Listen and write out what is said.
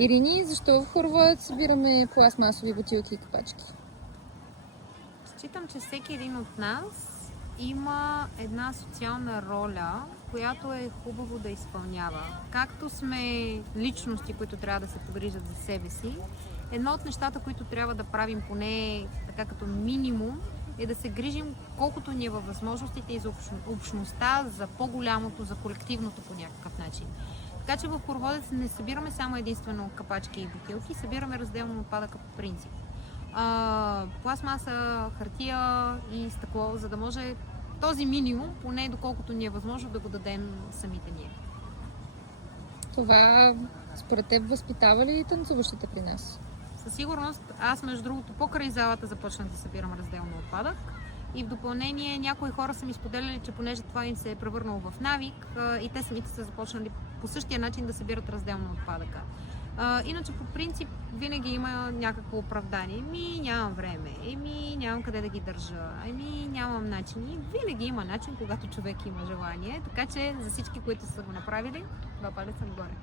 Ирини, защо в Хорват събираме пластмасови бутилки и капачки? Считам, че всеки един от нас има една социална роля, която е хубаво да изпълнява. Както сме личности, които трябва да се погрижат за себе си, едно от нещата, които трябва да правим поне така като минимум, е да се грижим колкото ни е във възможностите и за общността, за по-голямото, за колективното по някакъв начин. Така че в Хороводец не събираме само единствено капачки и бутилки, събираме разделно отпадъка по принцип. Пластмаса, хартия и стъкло, за да може този минимум, поне доколкото ни е възможно, да го дадем самите ние. Това според теб възпитава ли танцуващите при нас? Със сигурност, аз между другото покрай залата започнах да събирам разделно отпадък и в допълнение някои хора са ми споделяли, че понеже това им се е превърнало в навик и те самите са започнали по същия начин да събират разделно отпадъка. Иначе по принцип винаги има някакво оправдание. Нямам време, нямам къде да ги държа, нямам начин. Винаги има начин, когато човек има желание. Така че за всички, които са го направили, два палеца нагоре.